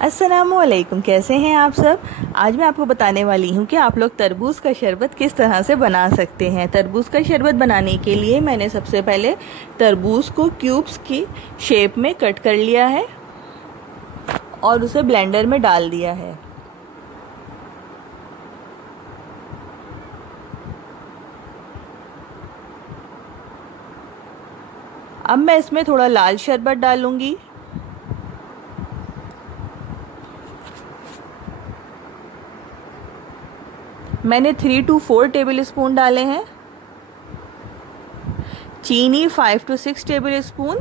अस्सलामुअलैकुम, कैसे हैं आप सब। आज मैं आपको बताने वाली हूँ कि आप लोग तरबूज का शरबत किस तरह से बना सकते हैं। तरबूज का शरबत बनाने के लिए मैंने सबसे पहले तरबूज को क्यूब्स की शेप में कट कर लिया है और उसे ब्लेंडर में डाल दिया है। अब मैं इसमें थोड़ा लाल शरबत डालूंगी। मैंने 3 to 4 टेबल स्पून डाले हैं। चीनी 5 to 6 tablespoon.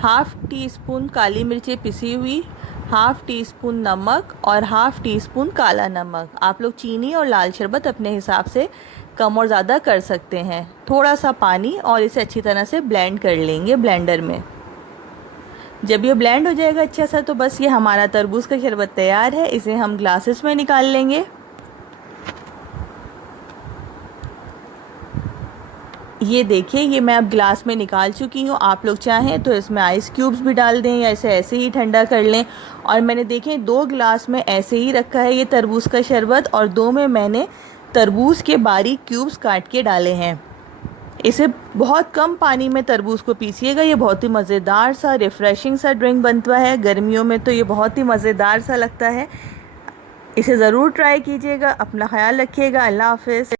Half teaspoon काली मिर्चें पिसी हुई, हाफ़ टी स्पून नमक और हाफ़ टी स्पून काला नमक। आप लोग चीनी और लाल शरबत अपने हिसाब से कम और ज़्यादा कर सकते हैं। थोड़ा सा पानी और इसे अच्छी तरह से ब्लेंड कर लेंगे ब्लेंडर में। जब ये ब्लेंड हो जाएगा अच्छा सा, तो बस ये हमारा तरबूज का शरबत तैयार है। इसे हम ग्लासेस में निकाल लेंगे। ये देखिए, ये मैं अब ग्लास में निकाल चुकी हूँ। आप लोग चाहें तो इसमें आइस क्यूब्स भी डाल दें या इसे ऐसे ही ठंडा कर लें। और मैंने देखें 2 गिलास में ऐसे ही रखा है ये तरबूज का शरबत, और 2 में मैंने तरबूज के बारीक क्यूब्स काट के डाले हैं। इसे बहुत कम पानी में तरबूज को पीसिएगा। ये बहुत ही मज़ेदार सा रिफ़्रेशिंग सा ड्रिंक बनता है। गर्मियों में तो ये बहुत ही मज़ेदार सा लगता है। इसे ज़रूर ट्राई कीजिएगा। अपना ख्याल रखिएगा। अल्लाह हाफ़िज़।